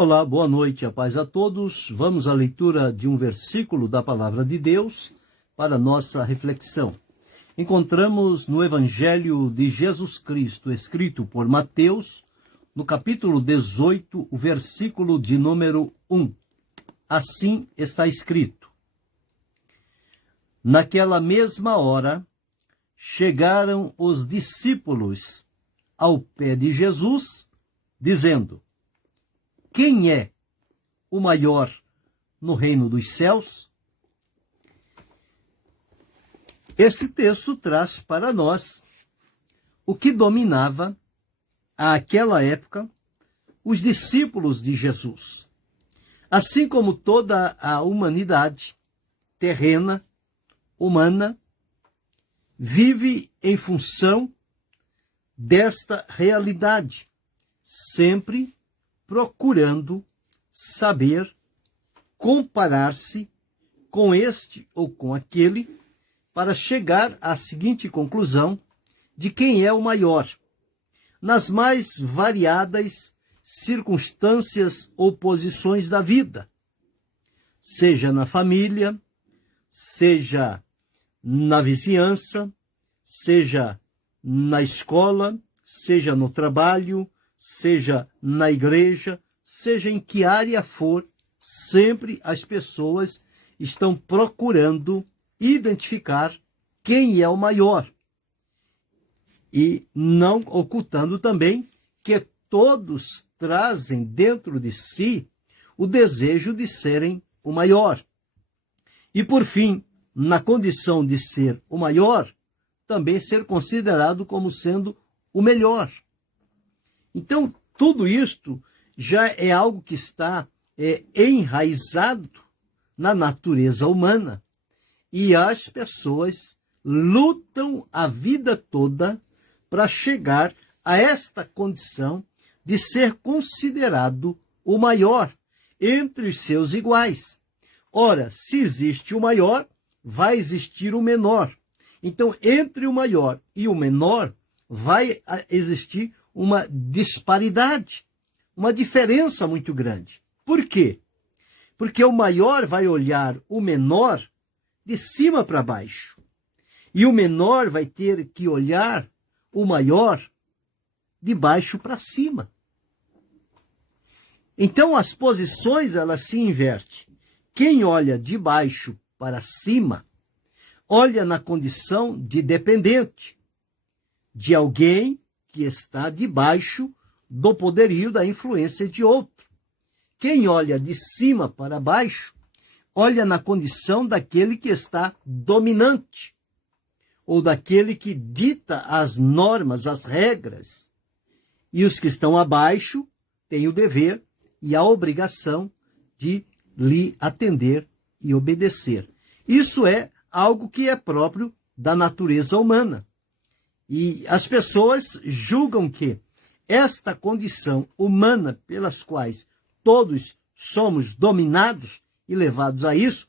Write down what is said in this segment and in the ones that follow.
Olá, boa noite, a paz a todos. Vamos à leitura de um versículo da Palavra de Deus para nossa reflexão. Encontramos no Evangelho de Jesus Cristo, escrito por Mateus, no capítulo 18, o versículo de número 1. Assim está escrito: Naquela mesma hora, chegaram os discípulos ao pé de Jesus, dizendo: Quem é o maior no reino dos céus? Este texto traz para nós o que dominava, àquela época, os discípulos de Jesus. Assim como toda a humanidade terrena, humana, vive em função desta realidade, sempre procurando saber, comparar-se com este ou com aquele, para chegar à seguinte conclusão de quem é o maior, nas mais variadas circunstâncias ou posições da vida, seja na família, seja na vizinhança, seja na escola, seja no trabalho, seja na igreja, seja em que área for, sempre as pessoas estão procurando identificar quem é o maior. E não ocultando também que todos trazem dentro de si o desejo de serem o maior. E por fim, na condição de ser o maior, também ser considerado como sendo o melhor. Então, tudo isto já é algo que está enraizado na natureza humana. E as pessoas lutam a vida toda para chegar a esta condição de ser considerado o maior entre os seus iguais. Ora, se existe o maior, vai existir o menor. Então, entre o maior e o menor, vai existir uma disparidade, uma diferença muito grande. Por quê? Porque o maior vai olhar o menor de cima para baixo. E o menor vai ter que olhar o maior de baixo para cima. Então as posições elas se invertem. Quem olha de baixo para cima, olha na condição de dependente, de alguém que está debaixo do poderio da influência de outro. Quem olha de cima para baixo, olha na condição daquele que está dominante, ou daquele que dita as normas, as regras. E os que estão abaixo têm o dever e a obrigação de lhe atender e obedecer. Isso é algo que é próprio da natureza humana. E as pessoas julgam que esta condição humana pelas quais todos somos dominados e levados a isso,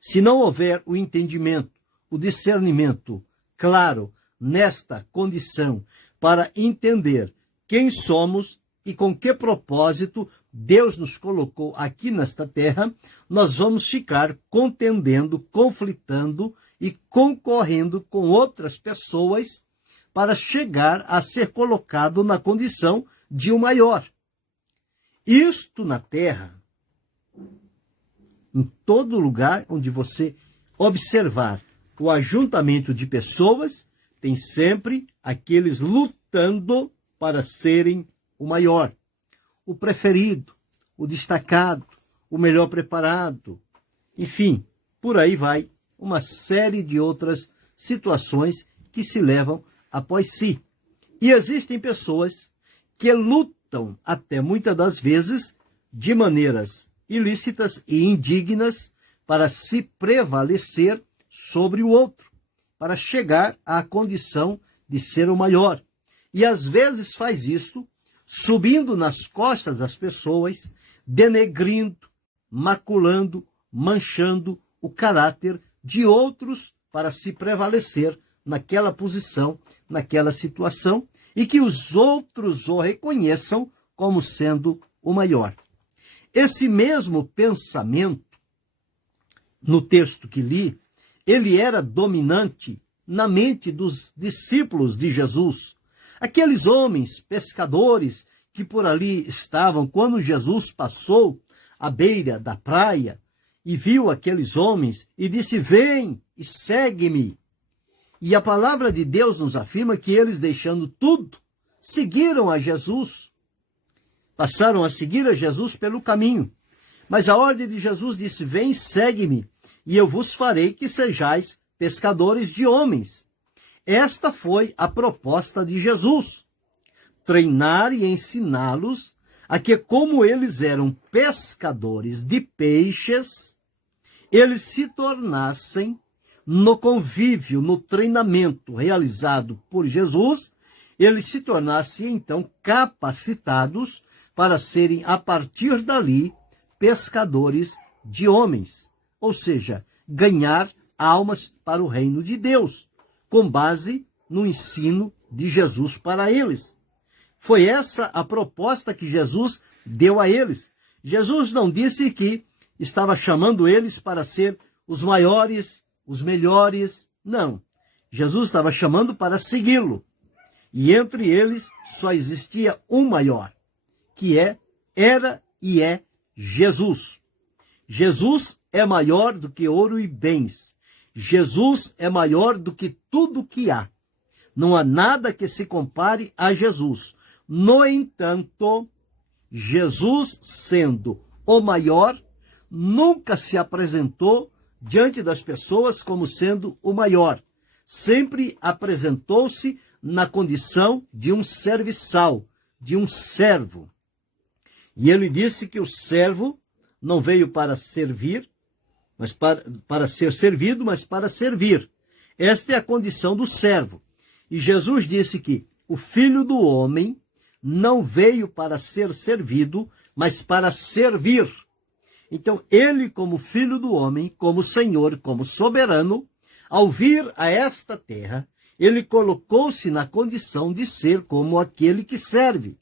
se não houver o entendimento, o discernimento claro nesta condição para entender quem somos e com que propósito Deus nos colocou aqui nesta terra, nós vamos ficar contendendo, conflitando e concorrendo com outras pessoas para chegar a ser colocado na condição de o maior. Isto na terra, em todo lugar onde você observar o ajuntamento de pessoas, tem sempre aqueles lutando para serem o maior, o preferido, o destacado, o melhor preparado. Enfim, por aí vai uma série de outras situações que se levam após si. E existem pessoas que lutam até muitas das vezes de maneiras ilícitas e indignas para se prevalecer sobre o outro, para chegar à condição de ser o maior. E às vezes faz isto subindo nas costas das pessoas, denegrindo, maculando, manchando o caráter de outros para se prevalecer naquela posição, naquela situação, e que os outros o reconheçam como sendo o maior. Esse mesmo pensamento, no texto que li, ele era dominante na mente dos discípulos de Jesus. Aqueles homens pescadores que por ali estavam quando Jesus passou à beira da praia e viu aqueles homens e disse: vem e segue-me. E a palavra de Deus nos afirma que eles, deixando tudo, seguiram a Jesus. Passaram a seguir a Jesus pelo caminho. Mas a ordem de Jesus disse: vem, segue-me, e eu vos farei que sejais pescadores de homens. Esta foi a proposta de Jesus: treinar e ensiná-los a que, como eles eram pescadores de peixes, eles se tornassem, no convívio, no treinamento realizado por Jesus, eles se tornassem, então, capacitados para serem, a partir dali, pescadores de homens. Ou seja, ganhar almas para o reino de Deus, com base no ensino de Jesus para eles. Foi essa a proposta que Jesus deu a eles. Jesus não disse que estava chamando eles para ser os maiores, os melhores. Não. Jesus estava chamando para segui-lo. E entre eles só existia um maior, que era e é Jesus. Jesus é maior do que ouro e bens. Jesus é maior do que tudo que há. Não há nada que se compare a Jesus. No entanto, Jesus, sendo o maior, nunca se apresentou diante das pessoas como sendo o maior. Sempre apresentou-se na condição de um serviçal, de um servo. E ele disse que o servo não veio para servir, mas para ser servido, mas para servir. Esta é a condição do servo. E Jesus disse que o Filho do Homem não veio para ser servido, mas para servir. Então, ele, como Filho do Homem, como Senhor, como soberano, ao vir a esta terra, ele colocou-se na condição de ser como aquele que serve.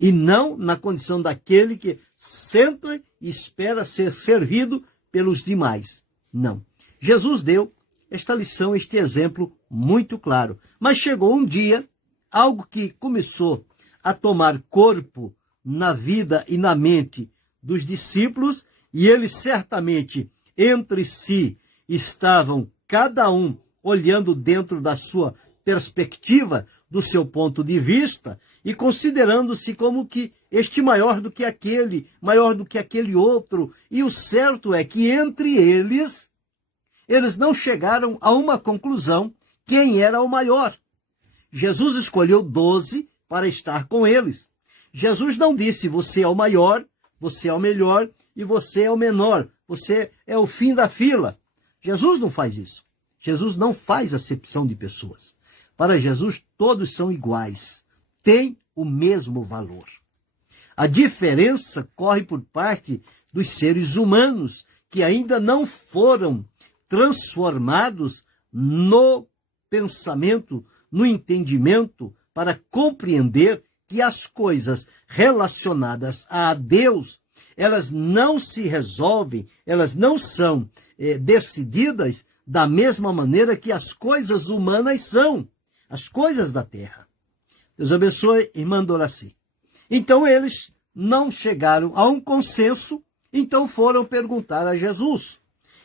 E não na condição daquele que senta e espera ser servido pelos demais. Não. Jesus deu esta lição, este exemplo muito claro. Mas chegou um dia, algo que começou a tomar corpo na vida e na mente dos discípulos, e eles certamente entre si estavam cada um olhando dentro da sua perspectiva, do seu ponto de vista, e considerando-se como que este maior do que aquele outro. E o certo é que entre eles não chegaram a uma conclusão quem era o maior. Jesus escolheu 12 para estar com eles. Jesus não disse: você é o maior, você é o melhor e você é o menor, você é o fim da fila. Jesus não faz isso. Jesus não faz acepção de pessoas. Para Jesus, todos são iguais, têm o mesmo valor. A diferença corre por parte dos seres humanos que ainda não foram transformados no pensamento, no entendimento, para compreender que as coisas relacionadas a Deus, elas não se resolvem, elas não são decididas da mesma maneira que as coisas humanas são, as coisas da terra. Deus abençoe, irmã Doraci. Então eles não chegaram a um consenso, então foram perguntar a Jesus.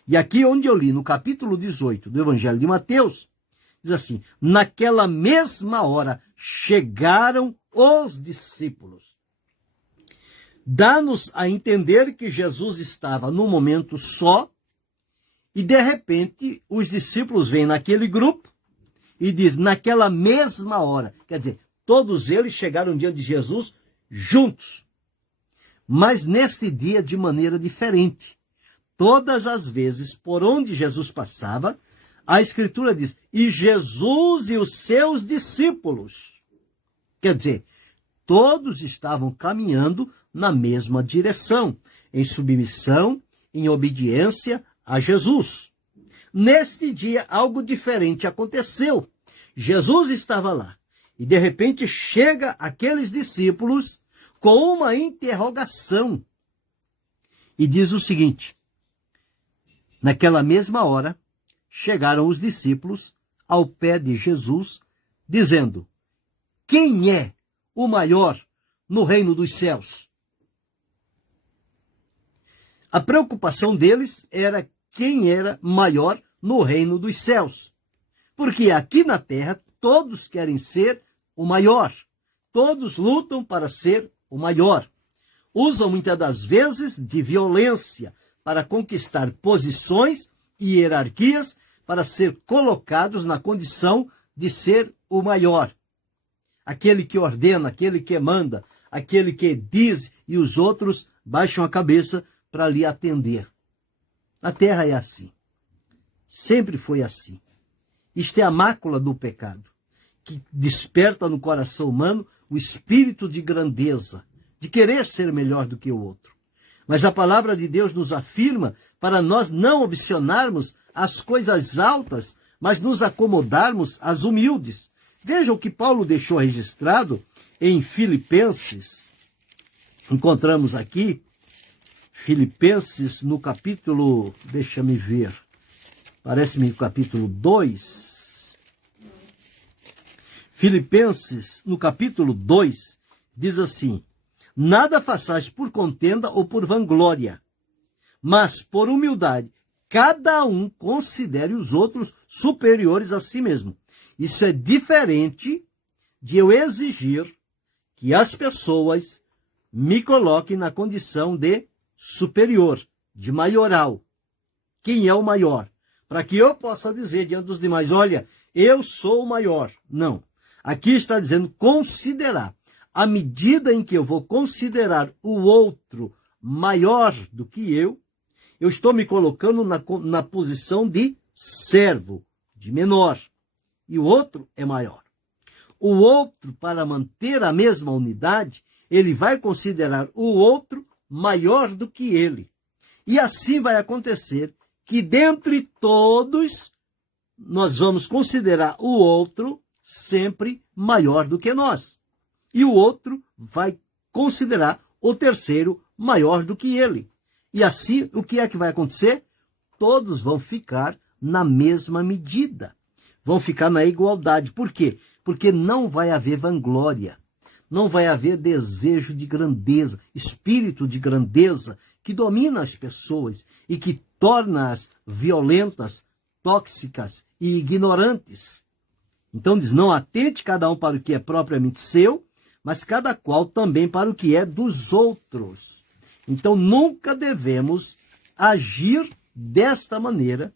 E aqui onde eu li, no capítulo 18 do Evangelho de Mateus, diz assim: naquela mesma hora chegaram os discípulos. Dá-nos a entender que Jesus estava num momento só, e de repente os discípulos vêm naquele grupo e diz naquela mesma hora. Quer dizer, todos eles chegaram diante de Jesus juntos, mas neste dia de maneira diferente. Todas as vezes por onde Jesus passava, a Escritura diz: e Jesus e os seus discípulos. Quer dizer, todos estavam caminhando na mesma direção, em submissão, em obediência a Jesus. Neste dia, algo diferente aconteceu. Jesus estava lá, e de repente chega aqueles discípulos com uma interrogação. E diz o seguinte: naquela mesma hora, chegaram os discípulos ao pé de Jesus, dizendo: quem é o maior no reino dos céus? A preocupação deles era quem era maior no reino dos céus. Porque aqui na terra todos querem ser o maior. Todos lutam para ser o maior. Usam muitas das vezes de violência para conquistar posições e hierarquias, para ser colocados na condição de ser o maior. Aquele que ordena, aquele que manda, aquele que diz, e os outros baixam a cabeça para lhe atender. A terra é assim. Sempre foi assim. Isto é a mácula do pecado, que desperta no coração humano o espírito de grandeza, de querer ser melhor do que o outro. Mas a palavra de Deus nos afirma para nós não ambicionarmos as coisas altas, mas nos acomodarmos às humildes. Veja o que Paulo deixou registrado em Filipenses. Encontramos aqui, Filipenses no capítulo, deixa-me ver, parece-me o capítulo 2. Filipenses, no capítulo 2, diz assim: nada façais por contenda ou por vanglória, mas por humildade, cada um considere os outros superiores a si mesmo. Isso é diferente de eu exigir que as pessoas me coloquem na condição de superior, de maioral. Quem é o maior? Para que eu possa dizer diante dos demais: olha, eu sou o maior. Não. Aqui está dizendo considerar. À medida em que eu vou considerar o outro maior do que eu estou me colocando na posição de servo, de menor. E o outro é maior. O outro, para manter a mesma unidade, ele vai considerar o outro maior do que ele. E assim vai acontecer que dentre todos, nós vamos considerar o outro sempre maior do que nós. E o outro vai considerar o terceiro maior do que ele. E assim, o que é que vai acontecer? Todos vão ficar na mesma medida. Vão ficar na igualdade. Por quê? Porque não vai haver vanglória. Não vai haver desejo de grandeza, espírito de grandeza que domina as pessoas e que torna-as violentas, tóxicas e ignorantes. Então diz: não atente cada um para o que é propriamente seu, mas cada qual também para o que é dos outros. Então nunca devemos agir desta maneira,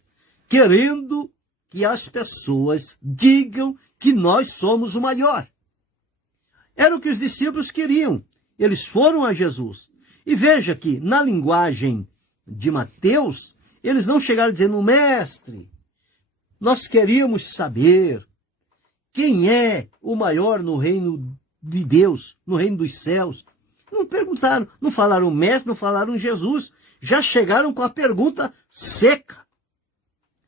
querendo que as pessoas digam que nós somos o maior. Era o que os discípulos queriam. Eles foram a Jesus. E veja que, na linguagem de Mateus, eles não chegaram dizendo: mestre, nós queríamos saber quem é o maior no reino de Deus, no reino dos céus. Não perguntaram, não falaram mestre, não falaram Jesus. Já chegaram com a pergunta seca,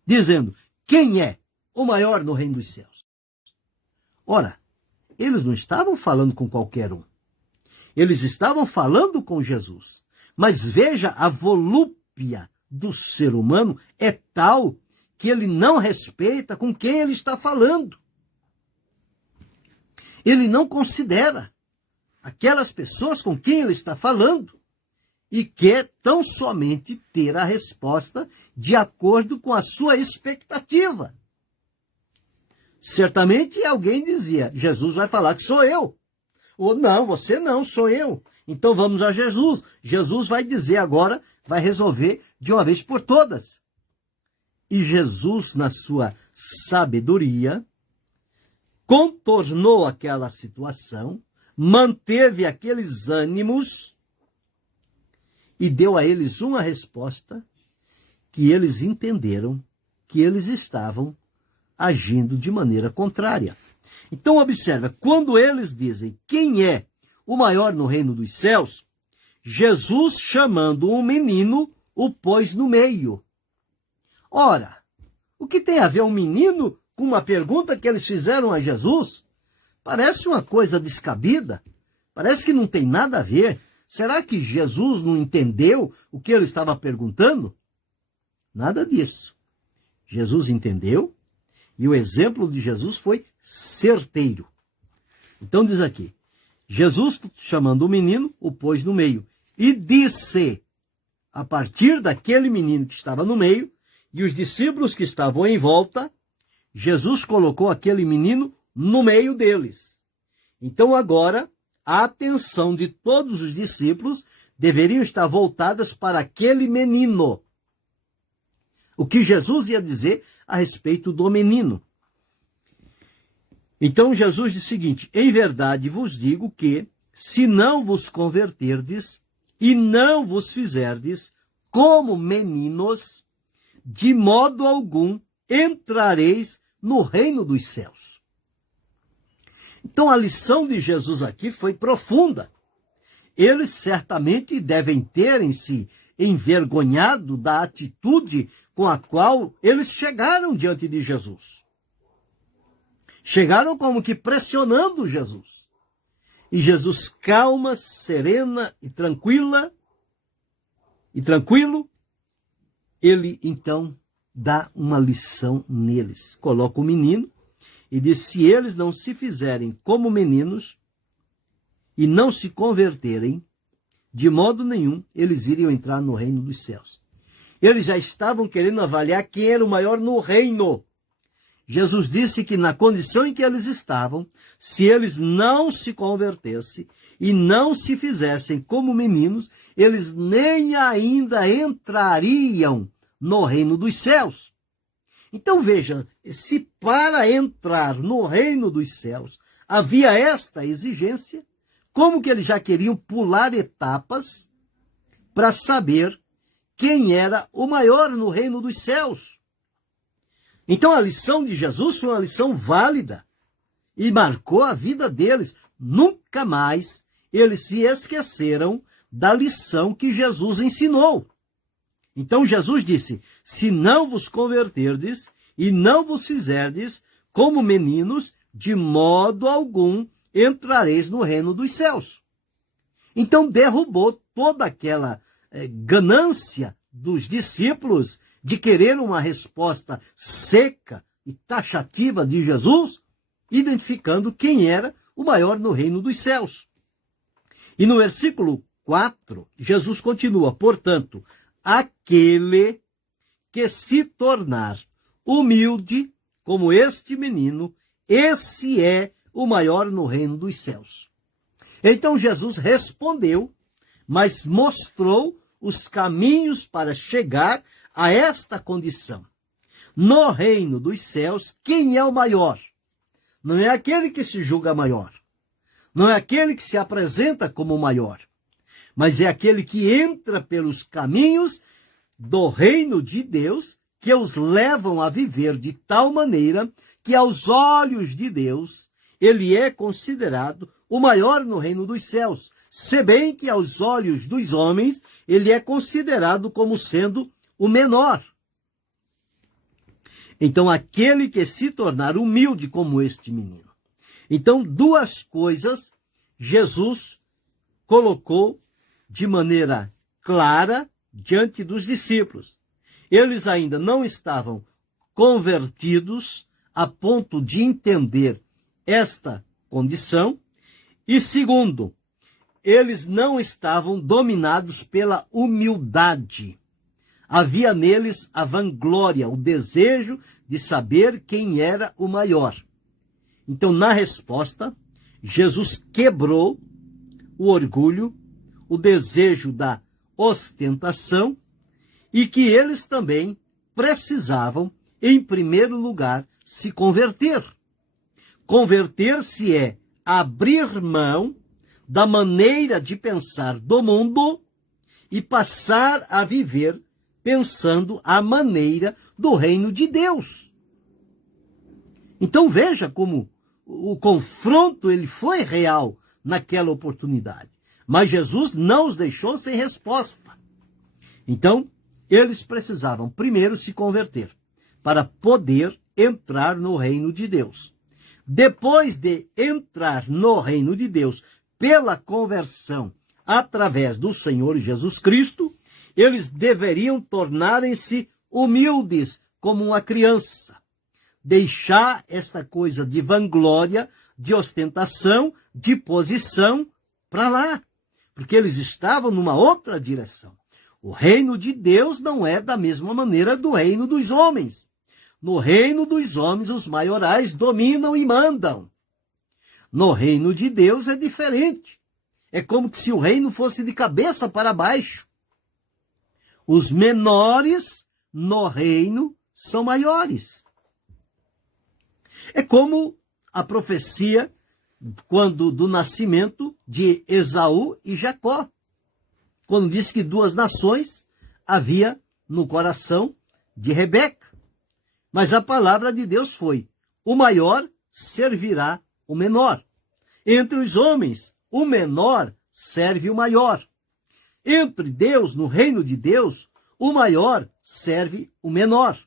dizendo: quem é o maior no reino dos céus? Ora, eles não estavam falando com qualquer um. Eles estavam falando com Jesus. Mas veja, a volúpia do ser humano é tal que ele não respeita com quem ele está falando. Ele não considera aquelas pessoas com quem ele está falando e quer tão somente ter a resposta de acordo com a sua expectativa. Certamente alguém dizia: Jesus vai falar que sou eu. Ou não, você não, sou eu. Então vamos a Jesus. Jesus vai dizer agora, vai resolver de uma vez por todas. E Jesus, na sua sabedoria, contornou aquela situação, manteve aqueles ânimos e deu a eles uma resposta que eles entenderam que eles estavam agindo de maneira contrária. Então observa, quando eles dizem quem é o maior no reino dos céus, Jesus, chamando um menino, o pôs no meio. Ora, o que tem a ver um menino com uma pergunta que eles fizeram a Jesus? Parece uma coisa descabida. Parece que não tem nada a ver. Será que Jesus não entendeu o que ele estava perguntando? Nada disso. Jesus entendeu e o exemplo de Jesus foi certeiro. Então diz aqui, Jesus, chamando o menino, o pôs no meio e disse, a partir daquele menino que estava no meio e os discípulos que estavam em volta, Jesus colocou aquele menino no meio deles. Então agora, a atenção de todos os discípulos deveriam estar voltadas para aquele menino. O que Jesus ia dizer a respeito do menino. Então Jesus diz o seguinte, em verdade vos digo que, se não vos converterdes e não vos fizerdes como meninos, de modo algum entrareis no reino dos céus. Então a lição de Jesus aqui foi profunda. Eles certamente devem terem se envergonhado da atitude com a qual eles chegaram diante de Jesus. Chegaram como que pressionando Jesus. E Jesus, calma, serena e tranquilo, ele então dá uma lição neles. Coloca o menino e diz, se eles não se fizerem como meninos e não se converterem, de modo nenhum eles iriam entrar no reino dos céus. Eles já estavam querendo avaliar quem era o maior no reino. Jesus disse que na condição em que eles estavam, se eles não se convertessem e não se fizessem como meninos, eles nem ainda entrariam no reino dos céus. Então veja, se para entrar no reino dos céus havia esta exigência, como que eles já queriam pular etapas para saber quem era o maior no reino dos céus? Então a lição de Jesus foi uma lição válida e marcou a vida deles. Nunca mais eles se esqueceram da lição que Jesus ensinou. Então Jesus disse, se não vos converterdes e não vos fizerdes como meninos, de modo algum entrareis no reino dos céus. Então derrubou toda aquela ganância dos discípulos de querer uma resposta seca e taxativa de Jesus, identificando quem era o maior no reino dos céus. E no versículo 4, Jesus continua, portanto, aquele que se tornar humilde como este menino, esse é o maior no reino dos céus. Então Jesus respondeu, mas mostrou os caminhos para chegar a esta condição. No reino dos céus, quem é o maior? Não é aquele que se julga maior. Não é aquele que se apresenta como maior. Mas é aquele que entra pelos caminhos do reino de Deus, que os levam a viver de tal maneira que aos olhos de Deus ele é considerado o maior no reino dos céus, se bem que aos olhos dos homens ele é considerado como sendo o menor. Então aquele que se tornar humilde como este menino. Então duas coisas Jesus colocou de maneira clara diante dos discípulos. Eles ainda não estavam convertidos a ponto de entender esta condição. E segundo, eles não estavam dominados pela humildade. Havia neles a vanglória, o desejo de saber quem era o maior. Então, na resposta, Jesus quebrou o orgulho, o desejo da ostentação, e que eles também precisavam, em primeiro lugar, se converter. Converter-se é abrir mão da maneira de pensar do mundo e passar a viver pensando a maneira do reino de Deus. Então veja como o confronto ele foi real naquela oportunidade. Mas Jesus não os deixou sem resposta. Então, eles precisavam primeiro se converter para poder entrar no reino de Deus. Depois de entrar no reino de Deus pela conversão através do Senhor Jesus Cristo, eles deveriam tornarem-se humildes como uma criança. Deixar esta coisa de vanglória, de ostentação, de posição para lá, porque eles estavam numa outra direção. O reino de Deus não é da mesma maneira do reino dos homens. No reino dos homens, os maiorais dominam e mandam. No reino de Deus é diferente. É como se o reino fosse de cabeça para baixo. Os menores no reino são maiores. É como a profecia do nascimento de Esaú e Jacó, quando diz que 2 nações havia no coração de Rebeca. Mas a palavra de Deus foi: o maior servirá o menor. Entre os homens, o menor serve o maior. Entre Deus, no reino de Deus, o maior serve o menor.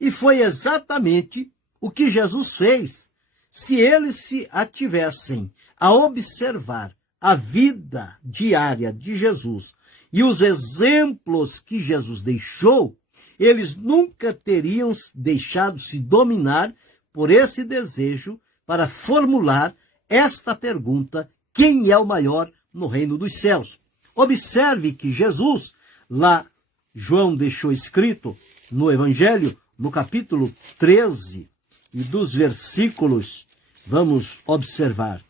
E foi exatamente o que Jesus fez. Se eles se ativessem a observar a vida diária de Jesus e os exemplos que Jesus deixou, eles nunca teriam deixado se dominar por esse desejo para formular esta pergunta: quem é o maior no reino dos céus? Observe que Jesus, lá João deixou escrito no Evangelho, no capítulo 13, e dos versículos, vamos observar,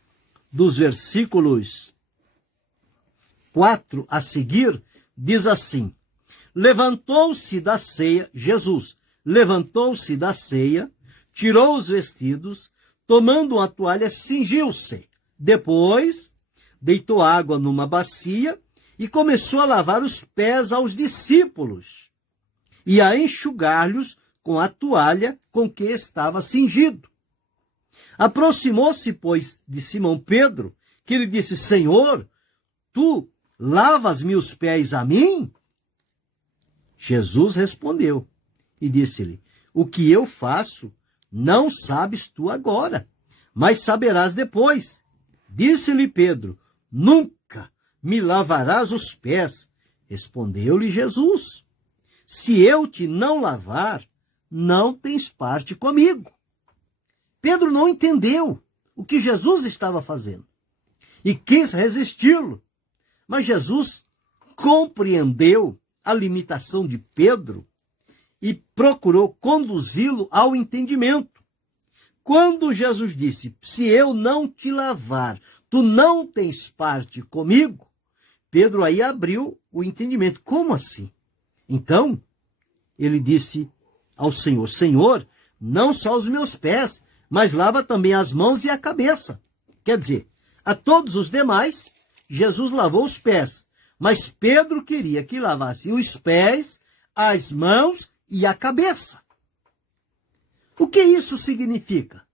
dos versículos 4 a seguir, diz assim: levantou-se da ceia, Jesus levantou-se da ceia, tirou os vestidos, tomando uma toalha, cingiu-se. Depois, deitou água numa bacia e começou a lavar os pés aos discípulos e a enxugar-lhes com a toalha com que estava cingido. Aproximou-se, pois, de Simão Pedro, que lhe disse: Senhor, tu lavas-me os pés a mim? Jesus respondeu e disse-lhe: o que eu faço não sabes tu agora, mas saberás depois. Disse-lhe Pedro: nunca me lavarás os pés. Respondeu-lhe Jesus: se eu te não lavar, não tens parte comigo. Pedro não entendeu o que Jesus estava fazendo e quis resisti-lo. Mas Jesus compreendeu a limitação de Pedro e procurou conduzi-lo ao entendimento. Quando Jesus disse: se eu não te lavar, tu não tens parte comigo, Pedro aí abriu o entendimento. Como assim? Então, ele disse ao Senhor: Senhor, não só os meus pés, mas lava também as mãos e a cabeça. Quer dizer, a todos os demais, Jesus lavou os pés, mas Pedro queria que lavasse os pés, as mãos e a cabeça. O que isso significa?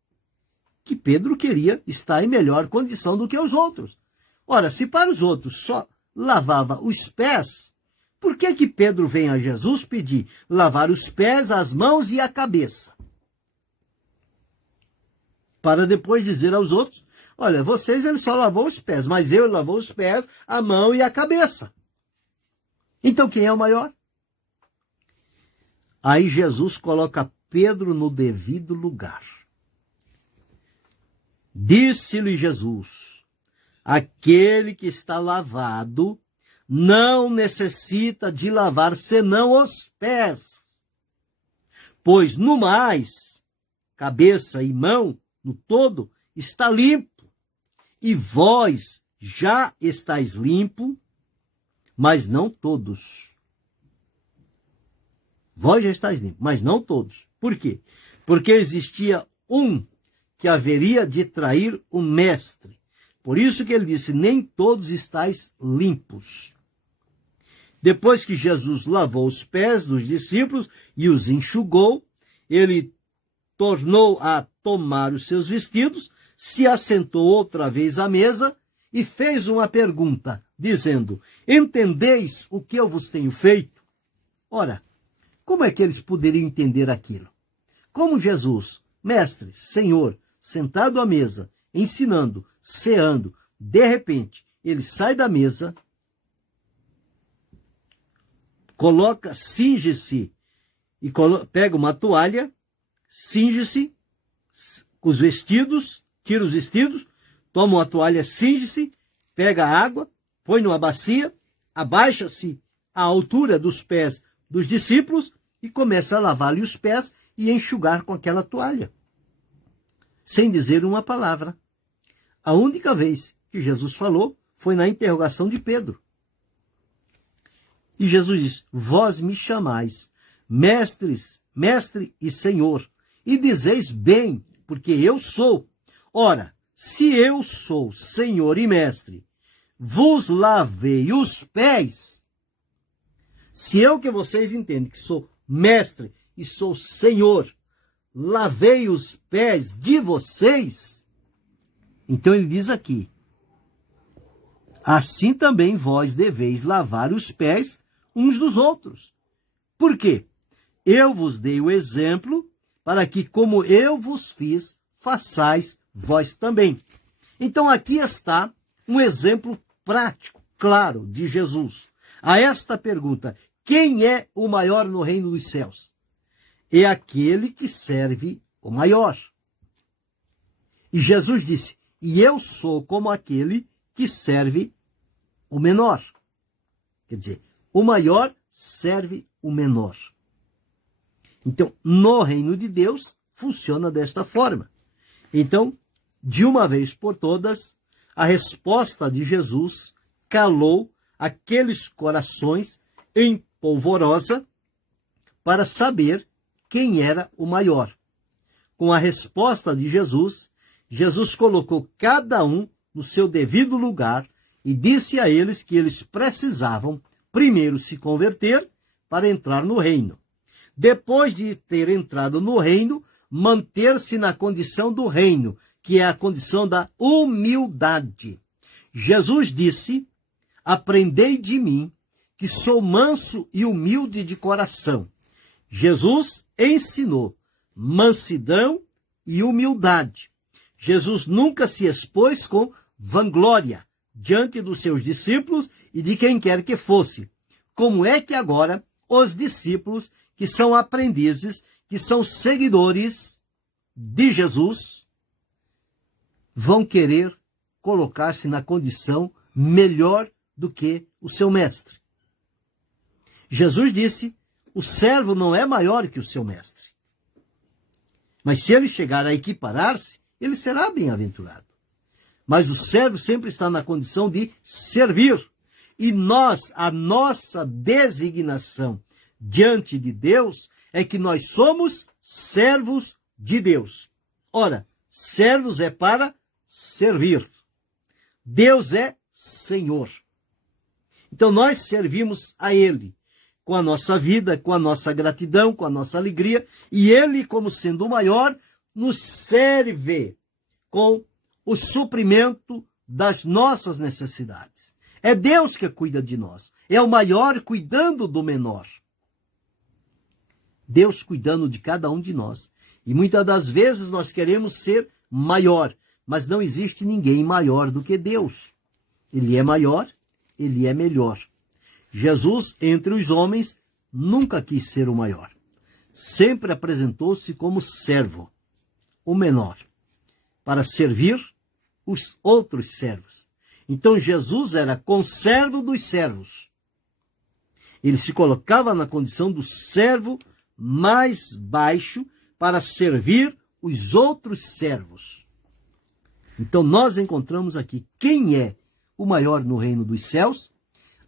Que Pedro queria estar em melhor condição do que os outros. Ora, se para os outros só lavava os pés, por que Pedro vem a Jesus pedir lavar os pés, as mãos e a cabeça? Para depois dizer aos outros: olha, vocês ele só lavou os pés, mas eu lavou os pés, a mão e a cabeça. Então quem é o maior? Aí Jesus coloca Pedro no devido lugar. Disse-lhe Jesus: aquele que está lavado não necessita de lavar senão os pés, pois no mais, cabeça e mão, no todo, está limpo, e vós já estáis limpo, mas não todos. Vós já estáis limpo, mas não todos. Por quê? Porque existia um que haveria de trair o mestre. Por isso que ele disse: nem todos estáis limpos. Depois que Jesus lavou os pés dos discípulos e os enxugou, ele tornou a tomar os seus vestidos, se assentou outra vez à mesa e fez uma pergunta, dizendo: entendeis o que eu vos tenho feito? Ora, como é que eles poderiam entender aquilo? Como Jesus, mestre, Senhor, sentado à mesa, ensinando, ceando, De repente, ele sai da mesa, cinge-se e pega uma toalha, cinge-se com os vestidos, tira os vestidos, toma uma toalha, cinge-se, pega a água, põe numa bacia, abaixa-se à altura dos pés dos discípulos e começa a lavar-lhe os pés e enxugar com aquela toalha, sem dizer uma palavra. A única vez que Jesus falou foi na interrogação de Pedro. E Jesus diz: vós me chamais mestre e Senhor, e dizeis bem, porque eu sou. Ora, se eu sou Senhor e Mestre, vos lavei os pés. Se eu, que vocês entendem que sou Mestre e sou Senhor, lavei os pés de vocês, então ele diz aqui: assim também vós deveis lavar os pés uns dos outros. Por quê? Eu vos dei o exemplo para que, como eu vos fiz, façais vós também. Então aqui está um exemplo prático, claro, de Jesus. A esta pergunta: quem é o maior no reino dos céus? É aquele que serve o maior. E Jesus disse: e eu sou como aquele que serve o menor. Quer dizer, o maior serve o menor. Então, no reino de Deus, funciona desta forma. Então, de uma vez por todas, a resposta de Jesus calou aqueles corações em polvorosa para saber quem era o maior. Com a resposta de Jesus, Jesus colocou cada um no seu devido lugar e disse a eles que eles precisavam primeiro se converter para entrar no reino. Depois de ter entrado no reino, manter-se na condição do reino, que é a condição da humildade. Jesus disse: aprendei de mim, que sou manso e humilde de coração. Jesus ensinou mansidão e humildade. Jesus nunca se expôs com vanglória diante dos seus discípulos e de quem quer que fosse. Como é que agora os discípulos, que são aprendizes, que são seguidores de Jesus, vão querer colocar-se na condição melhor do que o seu mestre? Jesus disse: o servo não é maior que o seu mestre. Mas se ele chegar a equiparar-se, ele será bem-aventurado. Mas o servo sempre está na condição de servir. E nós, a nossa designação diante de Deus é que nós somos servos de Deus. Ora, servos é para servir. Deus é Senhor. Então nós servimos a Ele com a nossa vida, com a nossa gratidão, com a nossa alegria, e Ele, como sendo o maior, nos serve com o suprimento das nossas necessidades. É Deus que cuida de nós. É o maior cuidando do menor. Deus cuidando de cada um de nós. E muitas das vezes nós queremos ser maior, mas não existe ninguém maior do que Deus. Ele é maior, Ele é melhor. Jesus, entre os homens, nunca quis ser o maior. Sempre apresentou-se como servo, o menor, para servir os outros servos. Então Jesus era conservo dos servos. Ele se colocava na condição do servo mais baixo para servir os outros servos. Então nós encontramos aqui quem é o maior no reino dos céus.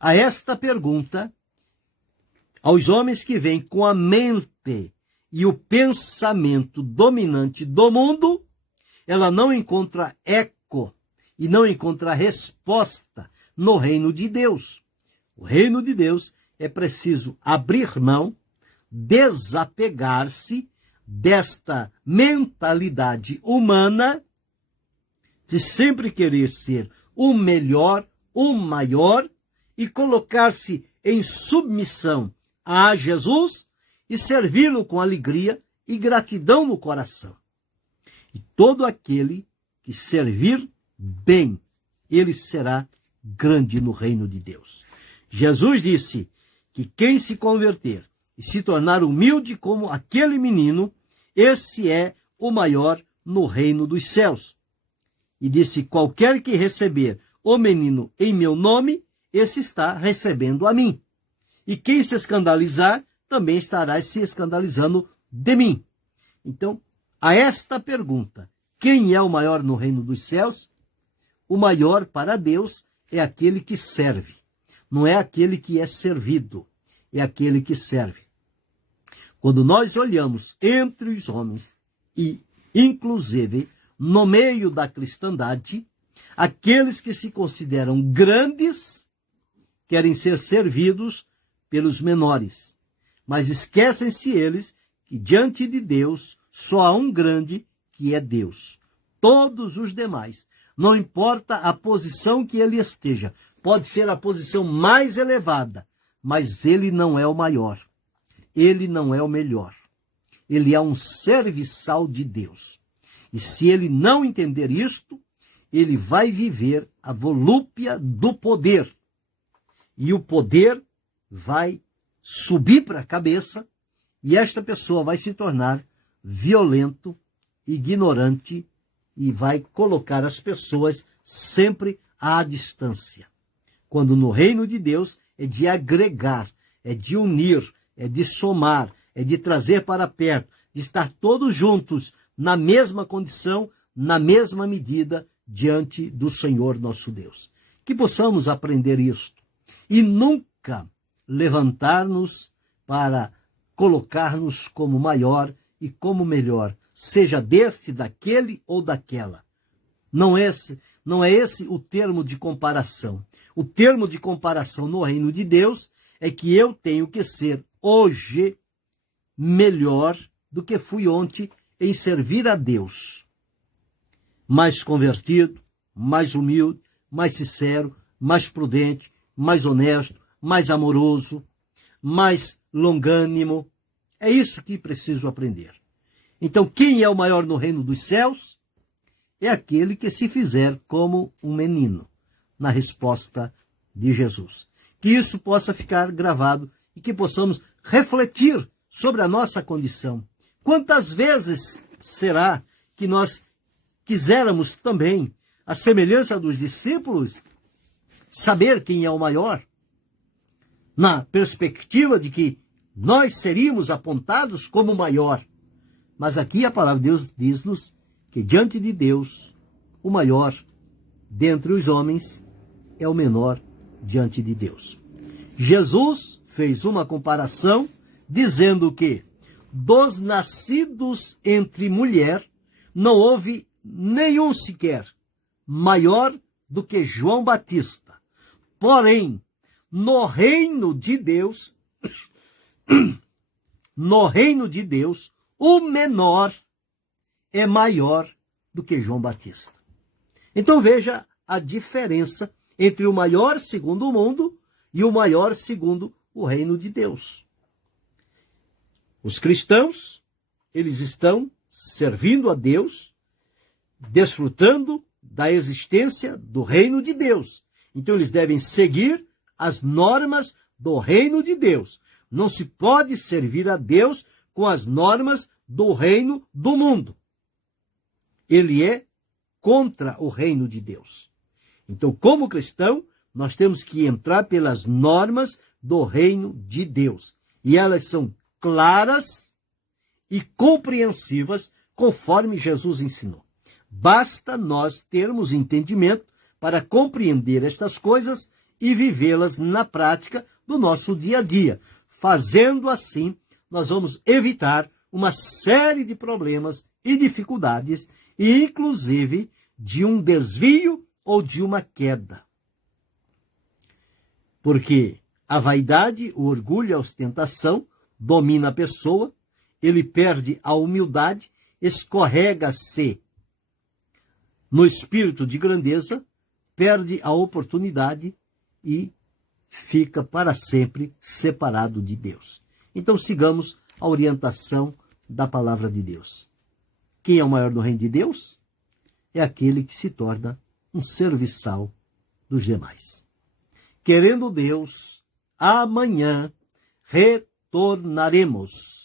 A esta pergunta, aos homens que vêm com a mente e o pensamento dominante do mundo, ela não encontra eco e não encontra resposta no reino de Deus. O reino de Deus é preciso abrir mão, desapegar-se desta mentalidade humana de sempre querer ser o melhor, o maior, e colocar-se em submissão a Jesus e servi-lo com alegria e gratidão no coração. E todo aquele que servir bem ele será grande no reino de Deus. Jesus disse que quem se converter e se tornar humilde como aquele menino, esse é o maior no reino dos céus. E disse, qualquer que receber o menino em meu nome, esse está recebendo a mim. E quem se escandalizar, também estará se escandalizando de mim. Então, a esta pergunta, quem é o maior no reino dos céus? O maior para Deus é aquele que serve. Não é aquele que é servido, é aquele que serve. Quando nós olhamos entre os homens e, inclusive, no meio da cristandade, aqueles que se consideram grandes querem ser servidos pelos menores, mas esquecem-se eles que diante de Deus só há um grande, que é Deus. Todos os demais, não importa a posição que ele esteja, pode ser a posição mais elevada, mas ele não é o maior, ele não é o melhor. Ele é um serviçal de Deus. E se ele não entender isto, ele vai viver a volúpia do poder. E o poder vai subir para a cabeça e esta pessoa vai se tornar violento, ignorante e vai colocar as pessoas sempre à distância. Quando no reino de Deus é de agregar, é de unir, é de somar, é de trazer para perto, de estar todos juntos na mesma condição, na mesma medida, diante do Senhor nosso Deus. Que possamos aprender isto e nunca levantar-nos para colocar-nos como maior e como melhor, seja deste, daquele ou daquela. Não é esse o termo de comparação. O termo de comparação no reino de Deus é que eu tenho que ser hoje melhor do que fui ontem em servir a Deus. Mais convertido, mais humilde, mais sincero, mais prudente, mais honesto, mais amoroso, mais longânimo. É isso que preciso aprender. Então, quem é o maior no reino dos céus? É aquele que se fizer como um menino, na resposta de Jesus. Que isso possa ficar gravado e que possamos refletir sobre a nossa condição. Quantas vezes será que nós quiséramos também, à semelhança dos discípulos, saber quem é o maior, na perspectiva de que nós seríamos apontados como maior. Mas aqui a palavra de Deus diz-nos que diante de Deus, o maior dentre os homens é o menor diante de Deus. Jesus fez uma comparação dizendo que dos nascidos entre mulher não houve nenhum sequer maior do que João Batista. Porém, no reino de Deus, o menor é maior do que João Batista. Então veja a diferença entre o maior segundo o mundo e o maior segundo o reino de Deus. Os cristãos, eles estão servindo a Deus, desfrutando da existência do reino de Deus. Então eles devem seguir as normas do reino de Deus. Não se pode servir a Deus com as normas do reino do mundo. Ele é contra o reino de Deus. Então, como cristão, nós temos que entrar pelas normas do reino de Deus. E elas são claras e compreensivas, conforme Jesus ensinou. Basta nós termos entendimento para compreender estas coisas e vivê-las na prática do nosso dia a dia. Fazendo assim, nós vamos evitar uma série de problemas e dificuldades, e inclusive de um desvio ou de uma queda. Porque a vaidade, o orgulho e a ostentação domina a pessoa, ele perde a humildade, escorrega-se no espírito de grandeza, perde a oportunidade e fica para sempre separado de Deus. Então sigamos a orientação da palavra de Deus. Quem é o maior no reino de Deus? É aquele que se torna um serviçal dos demais. Querendo Deus, amanhã retornaremos